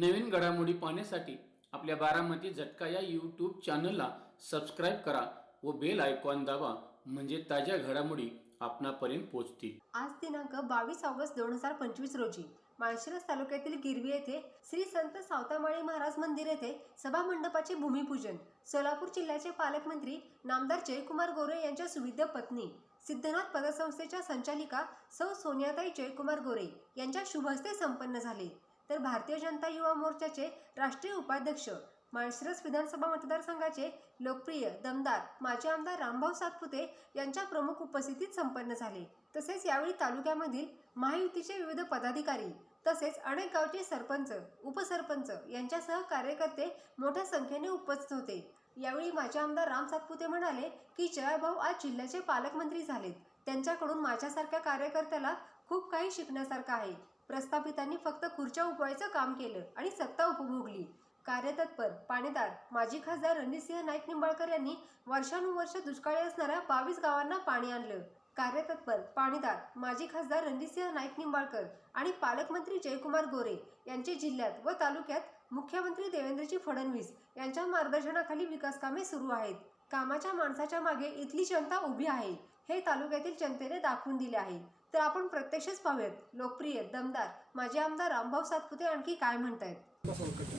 नवीन घडामोडी पाहण्यासाठी आपल्या बारामती झटका या यूट्यूब चॅनलला सबस्क्राईब करा व बेल आयकॉन दाबा, म्हणजे ताज्या घडामोडी आपणापर्यंत पोहोचतील। आज दिनांक 22 ऑगस्ट 2025 रोजी माळशिरस तालुक्यातील गिरवी येथे श्री संत सावतामाळी महाराज मंदिर येथे सभा मंडपाचे भूमिपूजन सोलापूर जिल्ह्याचे पालकमंत्री नामदार जयकुमार गोरे यांच्या सुविद्य पत्नी सिद्धनाथ पतसंस्थेच्या संचालिका सौ सोनियाताई जयकुमार गोरे यांच्या शुभ हस्ते संपन्न झाले। तर भारतीय जनता युवा मोर्चाचे राष्ट्रीय उपाध्यक्ष माळशिरस विधानसभा मतदारसंघाचे लोकप्रिय दमदार माजी आमदार रामभाऊ सातपुते यांच्या प्रमुख उपस्थितीत संपन्न झाले। तसेच यावेळी तालुक्यामधील महायुतीचे विविध पदाधिकारी तसेच अनेक गावचे सरपंच उपसरपंच यांच्यासह कार्यकर्ते मोठ्या संख्येने उपस्थित होते। यावेळी माजी आमदार राम सातपुते म्हणाले की जयाभाऊ आज जिल्ह्याचे पालकमंत्री झालेत, त्यांच्याकडून माझ्यासारख्या कार्यकर्त्याला खूप काही शिकण्यासारखं आहे। प्रस्थापितांनी फक्त खुर्च्या उपवायचं काम केलं आणि सत्ता उपभोगली। कार्यतत्पर पाणीदार माजी खासदार रणजितसिंह नाईक निंबाळकर यांनी वर्षानुवर्ष दुष्काळी असणाऱ्या 22 गावांना पाणी आणलं। कार्यतत्पर पाणीदार माजी खासदार रणजितसिंह नाईक निंबाळकर आणि पालकमंत्री जयकुमार गोरे यांचे जिल्ह्यात व तालुक्यात मुख्यमंत्री देवेंद्रजी फडणवीस यांच्या मार्गदर्शनाखाली विकास कामे सुरू आहेत। कामाच्या माणसाच्या मागे इथली जनता उभी आहे हे तालुक्यातील जनतेने दाखवून दिले आहे। तर आपण प्रत्यक्षच पाहूयात लोकप्रिय दमदार माजी आमदार रामभाऊ सातपुते आणखी काय म्हणतायत।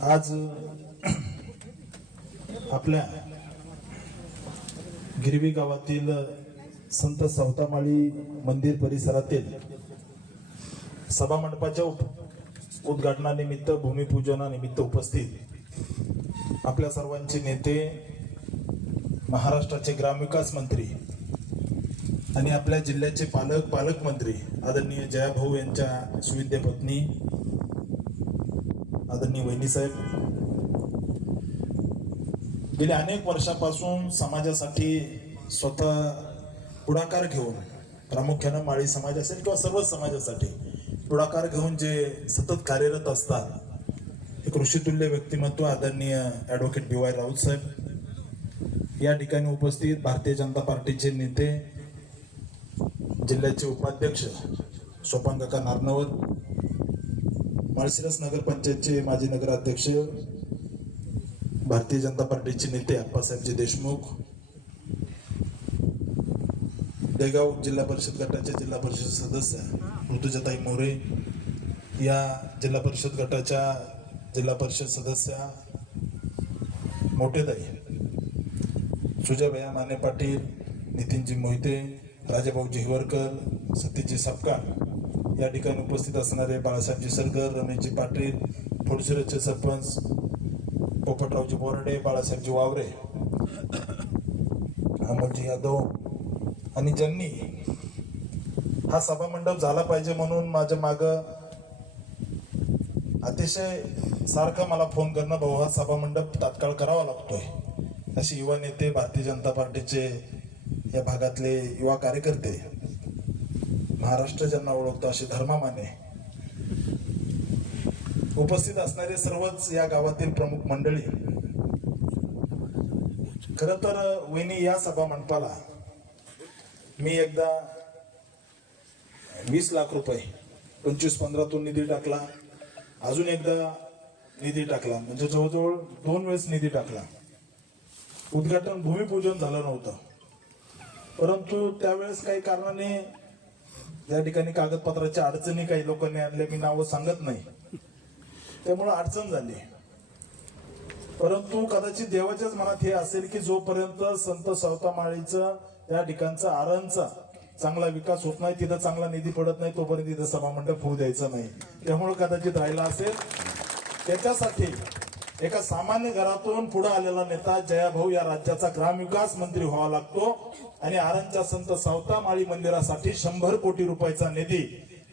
आज आपल्या गिरवी गावातील संत सावतामाळी मंदिर परिसरातील सभा मंडपाच्या उद्घाटनानिमित्त भूमिपूजनानिमित्त उपस्थित आपल्या सर्वांचे नेते महाराष्ट्राचे ग्रामविकास मंत्री आणि आपल्या जिल्ह्याचे पालकमंत्री आदरणीय जयाभाऊ यांच्या सुविद्य पत्नी आदरणीय वहिनीसाहेब गेल्या अनेक वर्षापासून समाजासाठी स्वतः पुढाकार घेऊन, प्रामुख्याने माळी समाज असेल किंवा सर्वच समाजासाठी पुढाकार घेऊन जे सतत कार्यरत असतात, एक ऋषितुल्य व्यक्तिमत्व आदरणीय ॲडव्होकेट BY राऊत साहेब या ठिकाणी उपस्थित, भारतीय जनता पार्टीचे नेते जिल्ह्याचे उपाध्यक्ष सोपान काका नारनवर, माळशिरस नगरपंचायतचे माजी नगराध्यक्ष भारतीय जनता पार्टीचे नेते आप्पासाहेबजी देशमुख, देगाव जिल्हा परिषद गटाच्या जिल्हा परिषद सदस्य ऋतुजाताई मोरे, या जिल्हा परिषद गटाच्या जिल्हा परिषद सदस्या मोठेताई सुजयभैया माने पाटील, नितीनजी मोहिते, राजाभाऊजी हिवरकर, सतीजी सपकाळ, या ठिकाणी उपस्थित असणारे बाळासाहेबजी सरगर, रमेशजी पाटील, फोडशिरसचे सरपंच पोपटरावजी बोर्डे, बाळासाहेबजी वावरे, अमोलजी यादव, आणि ज्यांनी हा सभा मंडप झाला पाहिजे म्हणून माझ्या माग अतिशय सारखं मला फोन करणं, भाऊ हा सभा मंडप तात्काळ करावा लागतोय, असे युवा नेते भारतीय जनता पार्टीचे या भागातले युवा कार्यकर्ते, महाराष्ट्र ज्यांना ओळखतो असे धर्मामाने उपस्थित असणारे सर्वच या गावातील प्रमुख मंडळी। खर तर वहिनी, या सभा मंडपाला मी एकदा 20 लाख रुपये 25-15 निधी टाकला, अजून एकदा निधी टाकला, म्हणजे जवळजवळ 2 वेळेस निधी टाकला। उद्घाटन भूमिपूजन झालं नव्हतं, परंतु त्यावेळेस काही कारणाने या ठिकाणी कागदपत्राच्या अडचणी काही लोकांनी आणल्या, मी नावं सांगत नाही, त्यामुळे अडचण झाली। परंतु कदाचित देवाच्याच मनात हे असेल की जोपर्यंत संत सावतामाळीचं या ठिकाणचा आरणचा चांगला विकास होत नाही, तिथं चांगला निधी पडत नाही, तोपर्यंत तिथं सभा मंडप होऊ द्यायचा नाही, त्यामुळे कदाचित राहिला असेल। त्याच्यासाठी एका सामान्य घरातून पुढे आलेला नेता जयाभाऊ या राज्याचा ग्रामविकास मंत्री व्हावा लागतो आणि आरणच्या संत सावतामाळी मंदिरासाठी 100 कोटी रुपयाचा निधी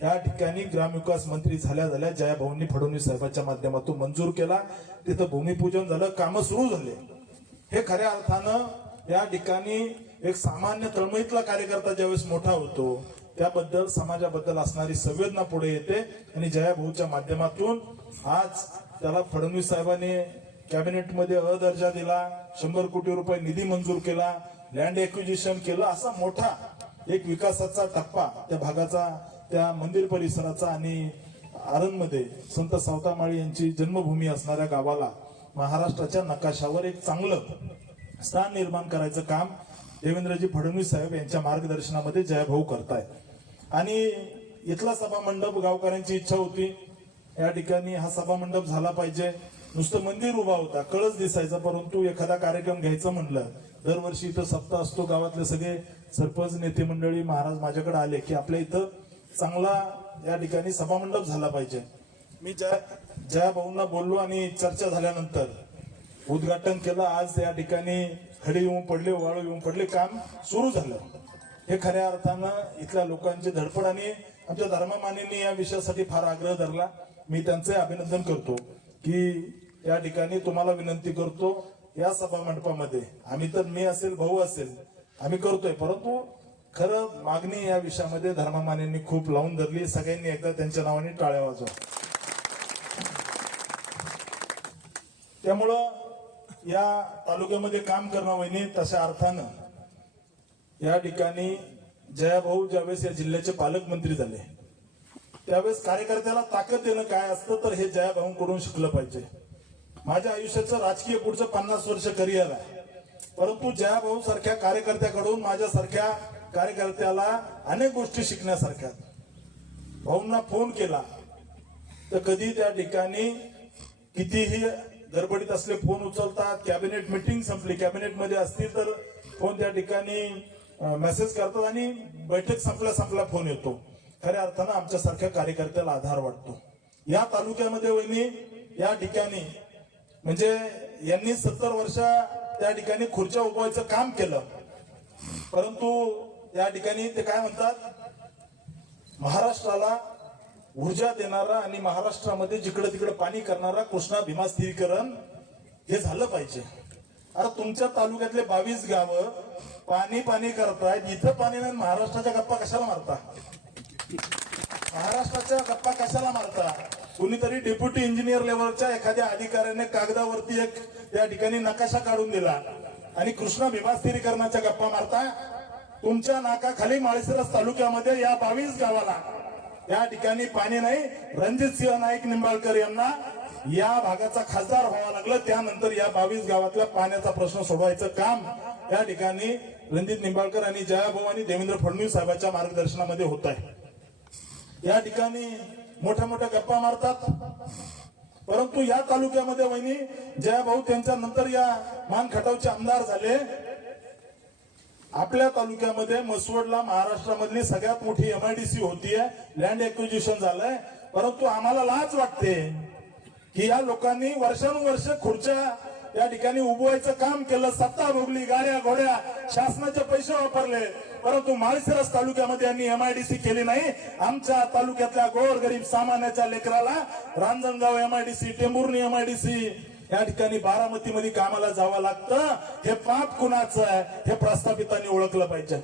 या ठिकाणी ग्रामविकास मंत्री झाल्या जयाभाऊंनी फडणवीस साहेबांच्या माध्यमातून मंजूर केला। तिथं भूमिपूजन झालं, कामं सुरू झाले। हे खऱ्या अर्थानं या ठिकाणी एक सामान्य तळमळीतला कार्यकर्ता ज्यावेळेस मोठा होतो त्याबद्दल समाजाबद्दल असणारी संवेदना पुढे येते आणि जयाभाऊच्या माध्यमातून आज त्याला फडणवीस साहेबांनी कॅबिनेटमध्ये दर्जा दिला, 100 कोटी रुपये निधी मंजूर केला, लँड एक्विजिशन केलं, असा मोठा एक विकासाचा टप्पा त्या भागाचा, त्या मंदिर परिसराचा आणि आरणमध्ये संत सावतामाळी यांची जन्मभूमी असणाऱ्या गावाला महाराष्ट्राच्या नकाशावर एक चांगलं स्थान निर्माण करायचं काम देवेंद्रजी फडणवीस साहेब यांच्या मार्गदर्शनामध्ये जयभाऊ करतायत. आणि इथला सभा मंडप गावकऱ्यांची इच्छा होती, या ठिकाणी हा सभा मंडप झाला पाहिजे. नुसतं मंदिर उभा होता, कळस दिसायचा, परंतु एखादा कार्यक्रम घ्यायचा म्हणलं, दरवर्षी इथं सप्ताह असतो, गावातले सगळे सरपंच नेते मंडळी महाराज माझ्याकडे आले की आपल्या इथं चांगला या ठिकाणी सभा मंडप झाला पाहिजे. मी जयाभाऊंना बोललो आणि चर्चा झाल्यानंतर उद्घाटन केलं. आज या ठिकाणी खडे येऊन पडले, वाळू येऊन पडले, काम सुरू झालं. हे खऱ्या अर्थानं इथल्या लोकांची धडपड आणि आमच्या धर्ममानेंनी या विषयासाठी फार आग्रह धरला. मी त्यांचे अभिनंदन करतो की या ठिकाणी तुम्हाला विनंती करतो, या सभा मंडपामध्ये आम्ही तर मी असेल भाऊ असेल आम्ही करतोय, परंतु खरं मागणी या विषयामध्ये धर्ममानेंनी खूप लावून धरली. सगळ्यांनी एकदा त्यांच्या नावाने टाळ्या वाजवा. त्यामुळं या तालुक्यामध्ये काम करणं वहिनी तशा अर्थानं या ठिकाणी जयाभाऊ ज्यावेळेस या जिल्ह्याचे पालकमंत्री झाले त्यावेळेस कार्यकर्त्याला ताकद देणं काय असतं तर हे जयाभाऊंकडून शिकलं पाहिजे. माझ्या आयुष्याचं राजकीय पुढचं 50 वर्ष करिअर आहे, परंतु जयाभाऊ सारख्या कार्यकर्त्याकडून माझ्यासारख्या कार्यकर्त्याला अनेक गोष्टी शिकण्यासारख्या. भाऊंना फोन केला तर कधी त्या ठिकाणी कितीही गडबडीत असले फोन उचलतात. कॅबिनेट मिटिंग संपली, कॅबिनेट मध्ये असतील तर फोन त्या ठिकाणी मेसेज करतात आणि बैठक संपल्या फोन येतो. खऱ्या अर्थानं आमच्यासारख्या कार्यकर्त्याला आधार वाटतो. या तालुक्यामध्ये वहिनी या ठिकाणी म्हणजे यांनी 70 वर्ष त्या ठिकाणी खुर्च्या उभवायचं काम केलं, परंतु या ठिकाणी ते काय म्हणतात, महाराष्ट्राला ऊर्जा देणारा आणि महाराष्ट्रामध्ये जिकडे तिकडे पाणी करणारा कृष्णा भीमा स्थिरीकरण हे झालं पाहिजे. अरे तुमच्या तालुक्यातले 22 गावं पाणी करतायत, इथं पाणी नाही, महाराष्ट्राच्या गप्पा कशाला मारता? महाराष्ट्राच्या गप्पा कशाला मारता? कुणीतरी डेप्युटी इंजिनियर लेवलच्या एखाद्या अधिकाऱ्याने कागदावरती एक त्या ठिकाणी नकाशा काढून दिला आणि कृष्णा भीमा स्थिरीकरणाच्या गप्पा मारता. तुमच्या नाकाखाली माळशिरस तालुक्यामध्ये या 22 गावाला या ठिकाणी पाणी नाही. रणजितसिंह नाईक निंबाळकर यांना या भागाचा खासदार व्हावं लागलं, त्यानंतर या 22 गावातल्या पाण्याचा प्रश्न सोडवायचं काम या ठिकाणी रणजित निंबाळकर आणि जयाभाऊ आणि देवेंद्र फडणवीस साहेबांच्या मार्गदर्शनामध्ये होत आहे. या ठिकाणी मोठ्या मोठ्या गप्पा मारतात, परंतु या तालुक्यामध्ये वहिनी जयाभाऊ त्यांच्या नंतर या मान खटावचे आमदार झाले. आपल्या तालुक्यामध्ये मसवडला महाराष्ट्रामधली सगळ्यात मोठी MIDC होतीये, लँड एक्विजिशन झालंय, परंतु आम्हाला लाज वाटते की या लोकांनी वर्षानुवर्ष खुर्च्या या ठिकाणी उभवायचं काम केलं, सत्ता भोगली, गाड्या घोड्या शासनाचे पैसे वापरले, परंतु माळशिरस तालुक्यामध्ये यांनी MIDC केली नाही. आमच्या तालुक्यातल्या गोरगरीब सामान्याच्या लेकराला रांजणगाव MIDC, टेंभुर्णी MIDC या ठिकाणी बारामतीमध्ये कामाला जावं लागतं. हे पाप कुणाचं आहे हे प्रस्थापितांनी ओळखलं पाहिजे.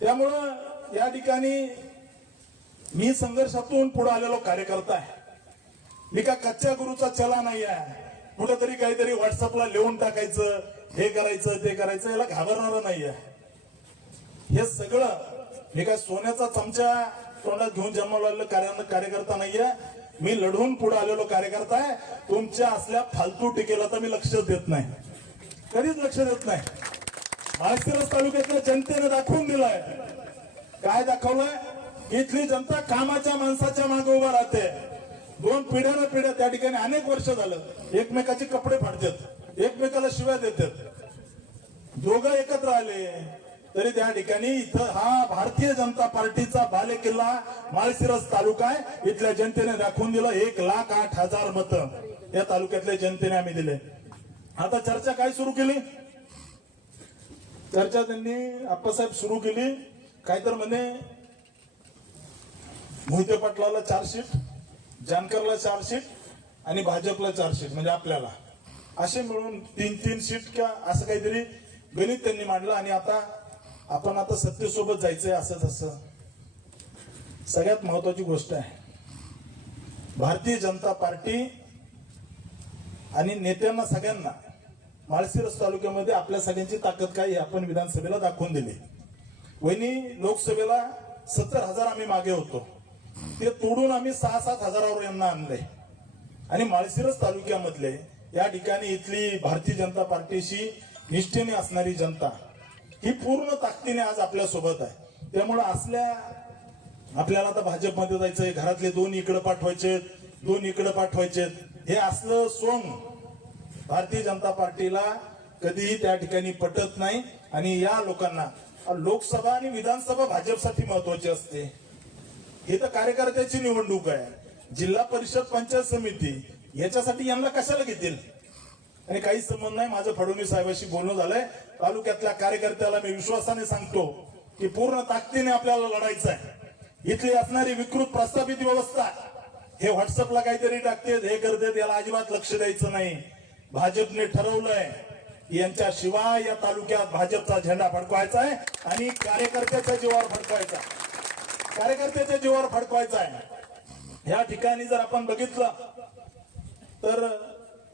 त्यामुळं या ठिकाणी मी संघर्षातून पुढे आलेलो कार्यकर्ता आहे. मी का कच्च्या गुरुचा चला नाही आहे. कुठेतरी काहीतरी व्हॉट्सअपला लिहून टाकायचं, हे करायचं ते करायचं, याला घाबरणार नाहीये. हे सगळं मी काय सोन्याचा चमचा तोंडात घेऊन जन्मलेलं कार्यकर्ता नाहीये. मी लढून पुढे आलेलो कार्यकर्ता आहे. तुमच्या असल्या फालतू टीकेला तर मी लक्ष देत नाही, कधीच लक्ष देत नाही. माळशिरस तालुक्यातल्या जनतेने दाखवून दिलाय. काय दाखवलंय? इथली जनता कामाच्या माणसाच्या मागे उभा राहते. 2 पिढ्या त्या ठिकाणी अनेक वर्ष झालं एकमेकाचे कपडे फाडतात, एकमेकाला शिव्या देतात. दोघं एकत्र आले तरी त्या ठिकाणी इथं हा भारतीय जनता पार्टीचा बालेकिल्ला माळशिरस तालुका आहे. इथल्या जनतेने दाखवून दिलं. 1,08,000 मतं या तालुक्यातल्या जनतेने आम्ही दिले. आता चर्चा काय सुरू केली? चर्चा त्यांनी आप्पासाहेब सुरू केली. काय तर म्हणे मोहिते पाटलाला 4 सीट, जानकरला 4 सीट आणि भाजपला 4 सीट, म्हणजे आपल्याला असे मिळून 3 सीट का असं काहीतरी गणित त्यांनी मांडलं. आणि आता आपण सत्तेसोबत जायचंय असं तसं. सगळ्यात महत्वाची गोष्ट आहे, भारतीय जनता पार्टी आणि नेत्यांना सगळ्यांना माळशिरस तालुक्यामध्ये आपल्या सगळ्यांची ताकद काय हे आपण विधानसभेला दाखवून दिली. वहिनी लोकसभेला 70,000 आम्ही मागे होतो. ते तोडून आम्ही 6-7 हजारावर यांना आणलंय. आणि माळशिरस तालुक्यामधले या ठिकाणी इथली भारतीय जनता पार्टीशी निष्ठेने असणारी जनता ही पूर्ण ताकदीने आज आपल्या सोबत आहे. त्यामुळे आपल्याला आता भाजपमध्ये जायचंय, घरातले 2 इकडे पाठवायचे, 2 इकडे पाठवायचे, हे असलं सोंग भारतीय जनता पार्टीला कधीही त्या ठिकाणी पटत नाही. आणि या लोकांना लोकसभा आणि विधानसभा भाजपसाठी महत्वाची असते. हे तर कार्यकर्त्याची निवडणूक आहे. जिल्हा परिषद पंचायत समिती याच्यासाठी यांना कशाला घेतील. आणि काही संबंध नाही. माझं फडणवीस साहेबांशी बोलणं झालंय. तालुक्यातल्या कार्यकर्त्याला मी विश्वासाने सांगतो की पूर्ण ताकदीने आपल्याला लढायचं आहे. इथली असणारी विकृत प्रस्थापित व्यवस्था, हे व्हॉट्सअपला काहीतरी टाकतेत, हे करतेत, याला अजिबात लक्ष द्यायचं नाही. भाजपने ठरवलंय यांच्या शिवाय या तालुक्यात भाजपचा झेंडा फडकवायचा आहे आणि कार्यकर्त्याच्या जीवावर फडकवायचा, कार्यकर्त्याच्या जीवावर फडकवायचा आहे. या ठिकाणी जर आपण बघितलं तर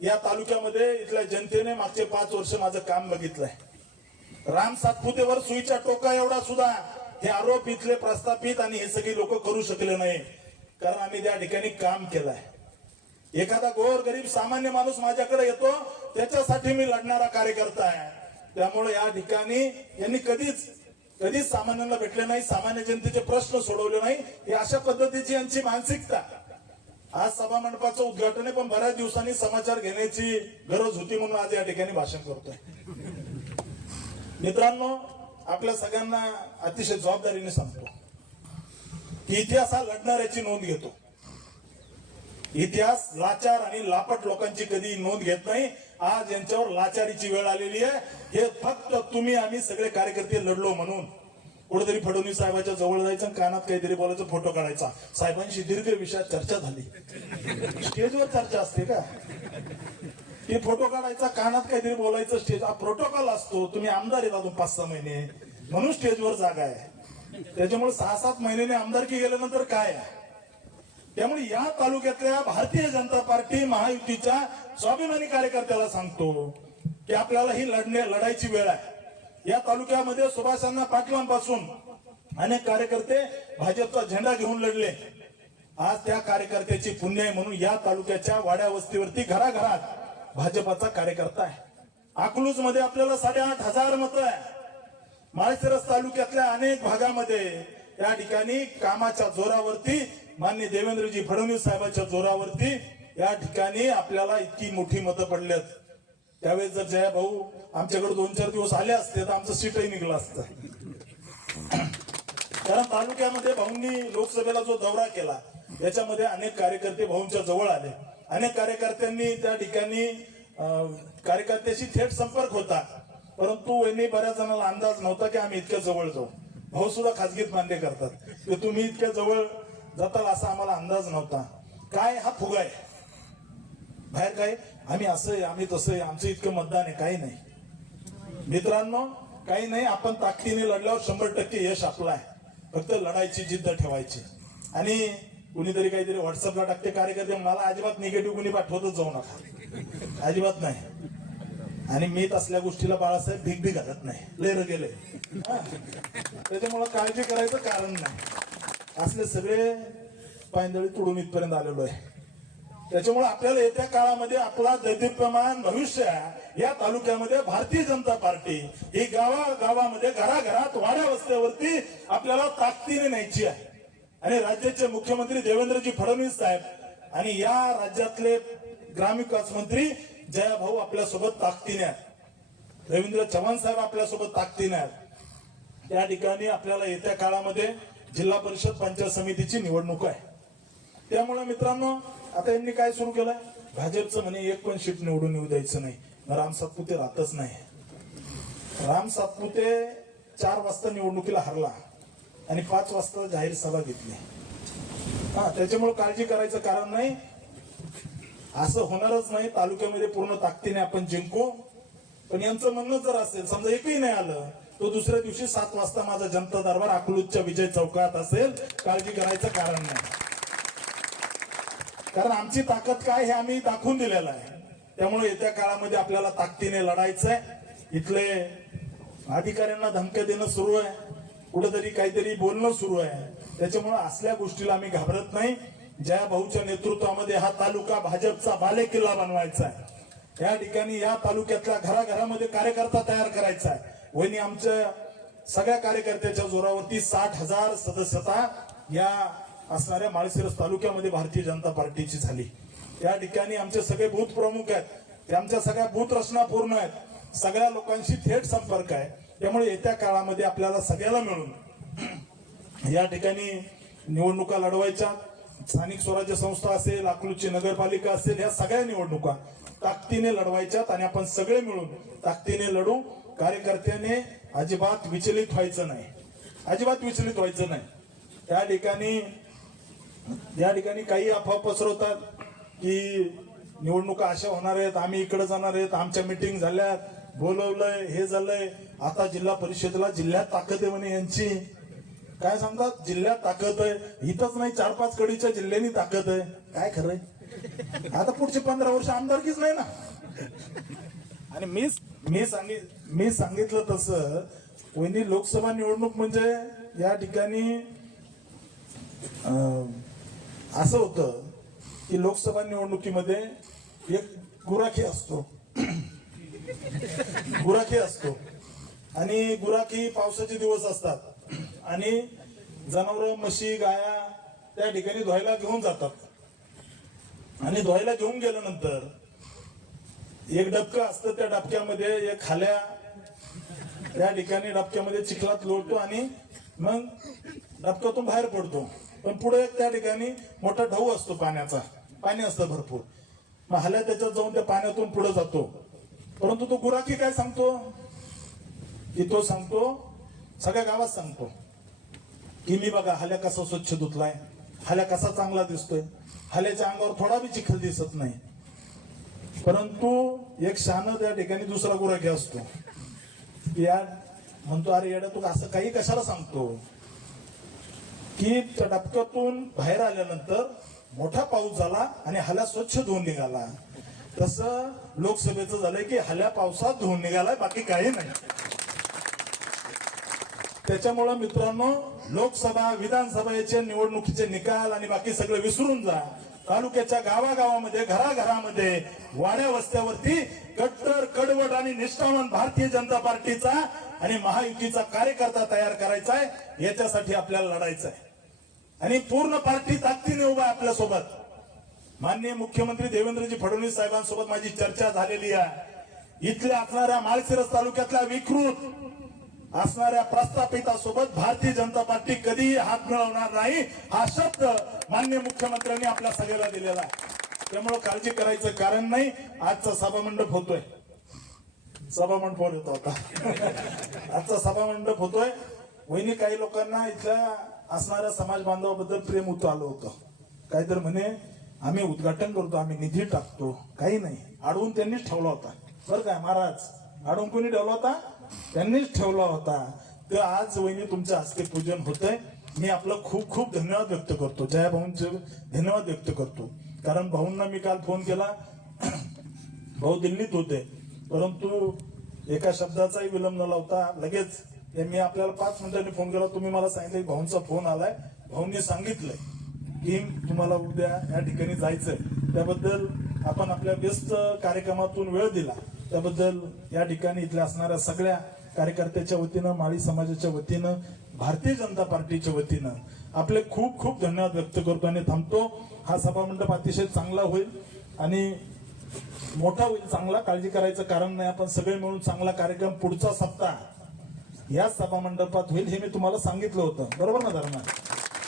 या तालुक्यामध्ये इथल्या जनतेने मागचे 5 वर्ष माझं काम बघितलंय. राम सातपुतेवर सुईच्या टोका एवढा सुद्धा हे आरोप इथले प्रस्थापित आणि हे सगळी लोक करू शकले नाही, कारण आम्ही त्या ठिकाणी काम केलंय. एखादा गोर गरीब सामान्य माणूस माझ्याकडे येतो, त्याच्यासाठी मी लढणारा कार्यकर्ता आहे. त्यामुळे या ठिकाणी यांनी कधीच सामान्यांना भेटले नाही, सामान्य जनतेचे प्रश्न सोडवले नाही. ही अशा पद्धतीची यांची मानसिकता. आज सभा मंडपाचं उद्घाटन आहे, पण बऱ्याच दिवसांनी समाचार घेण्याची गरज होती म्हणून आज या ठिकाणी भाषण करतोय. मित्रांनो, आपल्या सगळ्यांना अतिशय जबाबदारीने सांगतो की इतिहास हा लढणाऱ्याची नोंद घेतो. इतिहास लाचार आणि लापट लोकांची कधी नोंद घेत नाही. आज यांच्यावर लाचारीची वेळ आलेली आहे. हे फक्त तुम्ही आम्ही सगळे कार्यकर्ते लढलो म्हणून. कुठेतरी फडणवीस साहेबांच्या जवळ जायचं, कानात काहीतरी बोलायचं, फोटो काढायचा. साहेबांशी दीर्घ विषयात चर्चा झाली. स्टेजवर चर्चा असते का? ते फोटो काढायचा, कानात काहीतरी बोलायचं, स्टेज हा प्रोटोकॉल असतो. तुम्ही आमदार आहेत अजून 5-6 महिने, म्हणून स्टेजवर जागा आहे. त्याच्यामुळे 6-7 महिन्याने आमदारकी गेल्यानंतर काय आहे. त्यामुळे या तालुक्यातल्या भारतीय जनता पार्टी महायुतीच्या स्वाभिमानी कार्यकर्त्याला सांगतो की आपल्याला ही लढायची वेळ आहे. या तालुक्यामध्ये सुभाषांना पाटलांपासून अनेक कार्यकर्ते भाजपचा झेंडा घेऊन लढले. आज त्या कार्यकर्त्याची पुण्य आहे म्हणून या तालुक्याच्या वाड्या वस्तीवरती घराघरात भाजपाचा कार्यकर्ता आहे. अकलूज मध्ये आपल्याला 8,500 मतं आहे. माळशिरस तालुक्यातल्या अनेक भागामध्ये या ठिकाणी कामाच्या जोरावरती, माननीय देवेंद्रजी फडणवीस साहेबांच्या जोरावरती या ठिकाणी आपल्याला इतकी मोठी मतं पडल्यात. त्यावेळेस जर जया भाऊ आमच्याकडे 2-4 दिवस आले असते तर आमचं सीटही निघलं असतं. कारण तालुक्यामध्ये भाऊंनी लोकसभेला जो दौरा केला याच्यामध्ये अनेक कार्यकर्ते भाऊंच्या जवळ आले. अनेक कार्यकर्त्यांनी त्या ठिकाणी कार्यकर्त्याशी थेट संपर्क होता, परंतु यांनी बऱ्याच जणांना अंदाज नव्हता की आम्ही इतक्या जवळ जाऊ. भाऊ सुद्धा खासगीत मान्य करतात की तुम्ही इतक्या जवळ जाताल असा आम्हाला अंदाज नव्हता. काय हा फुगा आहे, बाहेर काय आम्ही असं आहे, आम्ही तसं आहे, आमचं इतकं मतदान आहे, काही नाही मित्रांनो, काही नाही. आपण ताकदीने लढल्यावर 100% यश आपलं आहे. फक्त लढायची जिद्द ठेवायची. आणि कुणीतरी काहीतरी व्हॉट्सअपला टाकते कार्यकर्ते, मला अजिबात निगेटिव्ह कुणी पाठवतच जाऊ नका, अजिबात नाही. आणि मी असल्या गोष्टीला बाळासाहेब भीक भी घालत नाही, लेर गेले. त्याच्यामुळे काळजी करायचं कारण नाही. असले सगळे पायंदळी तोडून इथपर्यंत आलेलो आहे. त्याच्यामुळे आपल्याला येत्या काळामध्ये आपला दैदिप्यमान भविष्य या तालुक्यामध्ये भारतीय जनता पार्टी ही गावागावामध्ये घराघरात वाड्या वस्त्यावरती आपल्याला ताकदीने न्यायची आहे. आणि राज्याचे मुख्यमंत्री देवेंद्रजी फडणवीस साहेब आणि या राज्यातले ग्रामविकास मंत्री जया भाऊ आपल्यासोबत ताकदीने आहेत. रवींद्र चव्हाण साहेब आपल्यासोबत ताकदीने आहेत. त्या ठिकाणी आपल्याला येत्या काळामध्ये जिल्हा परिषद पंचायत समितीची निवडणूक आहे. त्यामुळे मित्रांनो, आता यांनी काय सुरू केलंय, भाजपचं म्हणे 1 पण सीट निवडून येऊ द्यायचं नाही. राम सातपुते राहतच नाही. राम सातपुते 4 वाजता निवडणुकीला हरला आणि 5 वाजता जाहीर सभा घेतली. त्याच्यामुळे काळजी करायचं कारण नाही. असं होणारच नाही. तालुक्यामध्ये पूर्ण ताकदीने आपण जिंकू. पण यांचं म्हणणं जर असेल, समजा एकही नाही आलं, तो दुसऱ्या दिवशी 7 वाजता माझा जनता दरबार अकलूजच्या विजय चौकात असेल. काळजी करायचं कारण नाही. कारण आमची ताकद काय हे आम्ही दाखवून दिलेलं आहे. त्यामुळे येत्या काळामध्ये आपल्याला ताकदीने लढायचंय. इथले अधिकाऱ्यांना धमक्या देणं सुरू आहे, कुठेतरी काहीतरी बोलणं सुरू आहे. त्याच्यामुळे असल्या गोष्टीला आम्ही घाबरत नाही. जया भाऊच्या नेतृत्वामध्ये हा तालुका भाजपचा बालेकिल्ला बनवायचा आहे. या ठिकाणी या तालुक्यातल्या घराघरामध्ये कार्यकर्ता तयार करायचा आहे. वहिनी आमच्या सगळ्या कार्यकर्त्याच्या जोरावरती 60,000 सदस्यता या असणाऱ्या माळशिरस तालुक्यामध्ये भारतीय जनता पार्टीची झाली. या ठिकाणी आमचे सगळे बूथ प्रमुख आहेत, ते आमच्या सगळ्या बूथ रचना पूर्ण आहेत, सगळ्या लोकांशी थेट संपर्क आहे. त्यामुळे येत्या काळामध्ये आपल्याला सगळ्याला मिळून या ठिकाणी निवडणुका लढवायच्या. स्थानिक स्वराज्य संस्था असेल, अकलूजची नगरपालिका असेल, या सगळ्या निवडणुका ताकदीने लढवायच्यात आणि आपण सगळे मिळून ताकदीने लढू. कार्यकर्त्याने अजिबात विचलित व्हायचं नाही, अजिबात विचलित व्हायचं नाही. या ठिकाणी काही अफवा पसरवतात की निवडणुका अशा होणार आहेत, आम्ही इकडे जाणार आहेत, आमच्या मिटिंग झाल्यात, बोलवलंय, हे झालंय. आता जिल्हा परिषदेला जिल्ह्यात ताकद आहे म्हणे यांची. काय सांगतात, जिल्ह्यात ताकद आहे. इथंच नाही, 4-5 कडीच्या जिल्ह्यांनी ताकद आहे. काय खरंय, आता पुढचे 15 वर्ष आमदारकीच नाही ना. आणि मी सांगितलं तसं वहिनी, लोकसभा निवडणूक म्हणजे या ठिकाणी असं होतं की लोकसभा निवडणुकीमध्ये एक गुराखी असतो आणि गुराखी पावसाचे दिवस असतात आणि जनावर, म्हशी, गाया त्या ठिकाणी धुवायला घेऊन जातात. आणि धुवायला घेऊन गेल्यानंतर एक डबका असतं, त्या डबक्यामध्ये एक खाल्या त्या ठिकाणी डबक्यामध्ये चिखलात लोटतो आणि मग डबक्यातून बाहेर पडतो. पण पुढे त्या ठिकाणी मोठा ढऊ असतो पाण्याचा, पाणी असतं भरपूर. मग हाल्या त्याच्यात जाऊन त्या पाण्यातून पुढे जातो. परंतु तो गुराखी काय सांगतो की तो सांगतो, सगळ्या गावात सांगतो की मी बघा हाल्या कसा स्वच्छ धुतलाय, हाल्या कसा चांगला दिसतोय, हाल्याच्या अंगावर थोडा बी चिखल दिसत नाही. परंतु एक शहाणा त्या ठिकाणी दुसरा गुराखी असतो, यार म्हणतो, अरे येडा तू असं काही कशाला सांगतो, की त्या डबक्यातून बाहेर आल्यानंतर मोठा पाऊस झाला आणि हाल्या स्वच्छ धुवून निघाला. तसं लोकसभेचं झालंय की हाल्या पावसात धुवून निघालाय, बाकी काही नाही. त्याच्यामुळं मित्रांनो, लोकसभा, विधानसभेचे निवडणुकीचे निकाल आणि बाकी सगळं विसरून जा. तालुक्याच्या गावागावामध्ये, घराघरामध्ये, वाड्या वस्त्यावरती कट्टर, कडवट आणि निष्ठावान भारतीय जनता पार्टीचा आणि महायुतीचा कार्यकर्ता तयार करायचा आहे. याच्यासाठी आपल्याला लढायचं आहे आणि पूर्ण पार्टी ताकदीने उभा आहे आपल्या सोबत. माननीय मुख्यमंत्री देवेंद्रजी फडणवीस साहेबांसोबत माझी चर्चा झालेली आहे. इथल्या असणाऱ्या माळशिरस तालुक्यातल्या विकृत असणाऱ्या प्रस्थापितासोबत भारतीय जनता पार्टी कधीही हात मिळवणार नाही, हा शब्द माननीय मुख्यमंत्र्यांनी आपल्या सगळ्याला दिलेला आहे. त्यामुळे काळजी करायचं कारण नाही. आजचा सभामंडप होतोय, सभामंडप होतो आता आजचा सभामंडप होतोय. वहिनी, काही लोकांना इथल्या असणाऱ्या समाज बांधवाबद्दल प्रेम उतू आलं होतं. काहीतरी म्हणे आम्ही उद्घाटन करतो, आम्ही निधी टाकतो. काही नाही, अडवून त्यांनीच ठेवला होता. बरं काय महाराज, अडवून कोणी ठेवला होता? त्यांनीच ठेवला होता. तर आज वहिनी तुमच्या हस्ते पूजन होतंय. मी आपलं खूप खूप धन्यवाद व्यक्त करतो, जया भाऊंचे धन्यवाद व्यक्त करतो. कारण भाऊंना मी काल फोन केला, भाऊ दिल्लीत होते, परंतु एका शब्दाचाही विलंब न लावता लगेच मी आपल्याला 5 मिनिटांनी फोन केला. तुम्ही मला सांगितलं भाऊंचा फोन आलाय, भाऊंनी सांगितलंय की तुम्हाला उद्या या ठिकाणी जायचंय. त्याबद्दल आपण आपल्या व्यस्त कार्यक्रमातून वेळ दिला, त्याबद्दल या ठिकाणी इथल्या असणाऱ्या सगळ्या कार्यकर्त्याच्या वतीनं, माळी समाजाच्या वतीनं, भारतीय जनता पार्टीच्या वतीनं आपले खूप खूप धन्यवाद व्यक्त करतो आणि थांबतो. हा सभामंडप अतिशय चांगला होईल आणि मोठा होईल, चांगला. काळजी करायचं कारण नाही. आपण सगळे मिळून चांगला कार्यक्रम पुढचा सप्ताह या सभामंडपात होईल, हे मी तुम्हाला सांगितलं होतं, बरोबर ना धर्मा?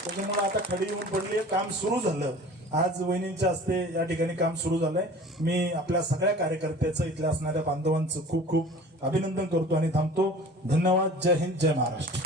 त्याच्यामुळे आता खडी येऊन पडली, काम सुरू झालं. आज वहिनींच्या हस्ते या ठिकाणी काम सुरू झालंय. मी आपल्या सगळ्या कार्यकर्त्याचं, इथल्या असणाऱ्या बांधवांचं खूप खूप अभिनंदन करतो आणि थांबतो. धन्यवाद. जय हिंद, जय महाराष्ट्र.